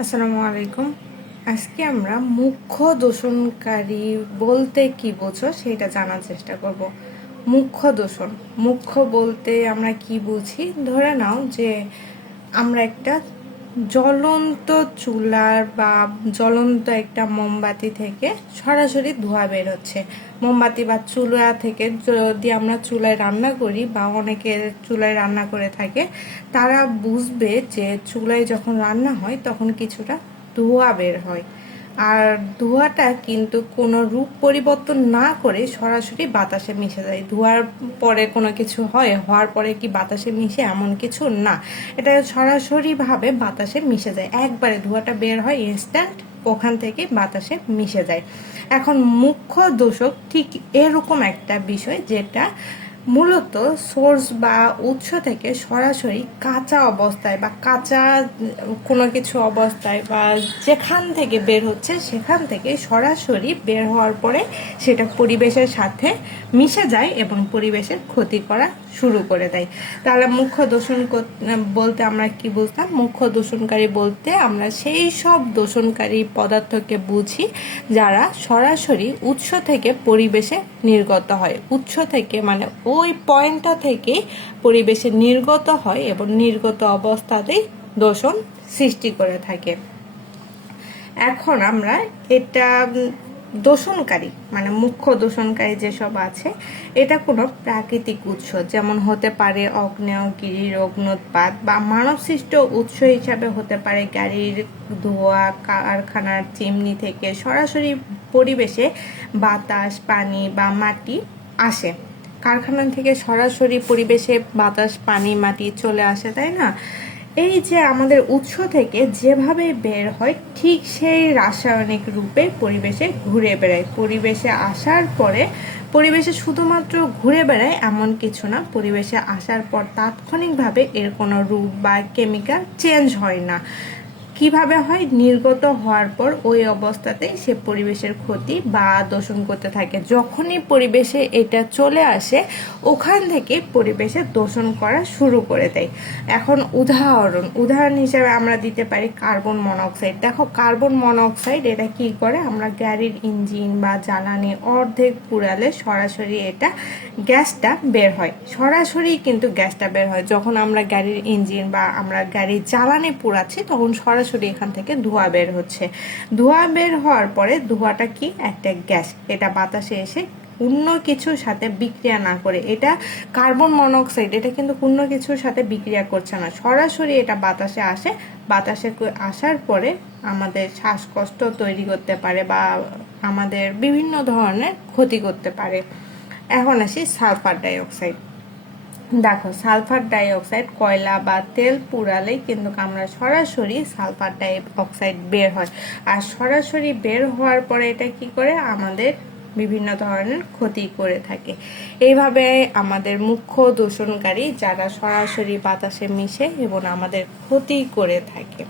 আসসালামু আলাইকুম। আজকে আমরা মুখ্য দূষণকারী বলতে কি বোঝো সেটা জানার চেষ্টা করব। মুখ্য দূষণ, মুখ্য বলতে আমরা কি বুঝি? ধরে নাও যে আমরা একটা জ্বলন্ত চুলার বা জ্বলন্ত একটা মোমবাতি থেকে সরাসরি ধোঁয়া বের হচ্ছে। মোমবাতি বা চুলা থেকে যদি আমরা চুলায় রান্না করি বা অনেকে চুলায় রান্না করে থাকে, তারা বুঝবে যে চুলায় যখন রান্না হয় তখন কিছুটা ধোঁয়া বের হয়। আর ধোঁয়াটা কিন্তু কোনো রূপ পরিবর্তন না করে সরাসরি বাতাসে মিশে যায়। ধোঁয়ার পরে কোনো কিছু হওয়ার পরে কি বাতাসে মিশে এমন কিছু না, এটা সরাসরিভাবে বাতাসে মিশে যায়। একবারে ধোঁয়াটা বের হয় ইনস্ট্যান্ট, ওখান থেকে বাতাসে মিশে যায়। এখন মুখ্য দূষক ঠিক এরকম একটা বিষয়, যেটা মূলত সোর্স বা উৎস থেকে সরাসরি কাঁচা অবস্থায় বা কাঁচা কোনো কিছু অবস্থায় বা যেখান থেকে বের হচ্ছে সেখান থেকে সরাসরি বের হওয়ার পরে সেটা পরিবেশের সাথে মিশে যায় এবং পরিবেশের ক্ষতি করা শুরু করে দেয়। তাহলে মুখ্য দূষণ বলতে আমরা কি বুঝতাম? মুখ্য দূষণকারী বলতে আমরা সেই সব দূষণকারী পদার্থকে বুঝি যারা সরাসরি উৎস থেকে পরিবেশে নির্গত হয়। উৎস থেকে মানে ওই পয়েন্টটা থেকেই পরিবেশে নির্গত হয় এবং নির্গত অবস্থাতেই দূষণ সৃষ্টি করে থাকে। এখন আমরা এটা দূষণকারী মানে মুখ্য দূষণকারী যেসব আছে, এটা কোনো প্রাকৃতিক উৎস, যেমন হতে পারে আগ্নেয়গিরির অগ্নুৎপাত, বা মানবসৃষ্ট উৎস হিসাবে হতে পারে গাড়ির ধোঁয়া, কারখানার চিমনি থেকে সরাসরি পরিবেশে বাতাস, পানি বা মাটি আসে। কারখানা থেকে সরাসরি পরিবেশে বাতাস, পানি, মাটি চলে আসে, তাই না? এই যে আমাদের উৎস থেকে যেভাবে বের হয় ঠিক সেই রাসায়নিক রূপে পরিবেশে ঘুরে বেড়ায়। পরিবেশে আসার পরে পরিবেশে শুধুমাত্র ঘুরে বেড়ায় এমন কিছু না, পরিবেশে আসার পর তাৎক্ষণিকভাবে এর কোনো রূপ বা কেমিক্যাল চেঞ্জ হয় না। কিভাবে হয়? নির্গত হওয়ার পর ওই অবস্থাতেই সে পরিবেশের ক্ষতি বা দূষণ করতে থাকে। যখনই পরিবেশে এটা চলে আসে, ওখান থেকে পরিবেশে দূষণ করা শুরু করে দেয়। এখন উদাহরণ হিসেবে আমরা দিতে পারি কার্বন মনোক্সাইড। দেখো, কার্বন মনোক্সাইড এটা কি করে? আমরা গাড়ির ইঞ্জিন বা জ্বালানি অর্ধেক পুড়ালে সরাসরি এটা গ্যাসটা বের হয়। সরাসরি কিন্তু গ্যাসটা বের হয় যখন আমরা গাড়ির ইঞ্জিন বা আমরা গাড়ির জ্বালানি পোড়াচ্ছি, তখন সরাসরি এখান থেকে ধোঁয়া বের হচ্ছে। ধোঁয়া বের হওয়ার পরে ধোঁয়াটা কি? একটা গ্যাস। এটা বাতাসে এসে অন্য কিছুর সাথে বিক্রিয়া না করে, এটা কার্বন মনোক্সাইড, এটা কিন্তু অন্য কিছুর সাথে বিক্রিয়া করছে না, সরাসরি এটা বাতাসে আসে। বাতাসে আসার পরে আমাদের শ্বাসকষ্ট তৈরি করতে পারে বা আমাদের বিভিন্ন ধরনের ক্ষতি করতে পারে। এখন আসি সালফার ডাইঅক্সাইড। দেখো, সালফার ডাইঅক্সাইড কয়লা বা তেল পুড়ালেই কিন্তু আমরা সরাসরি সালফার ডাইঅক্সাইড বের হয়। আর সরাসরি বের হওয়ার পরে এটা কি করে? আমাদের বিভিন্ন ধরনের ক্ষতি করে থাকে। এইভাবে আমাদের মুখ্য দূষণকারী যারা সরাসরি বাতাসে মিশে এবং আমাদের ক্ষতি করে থাকে।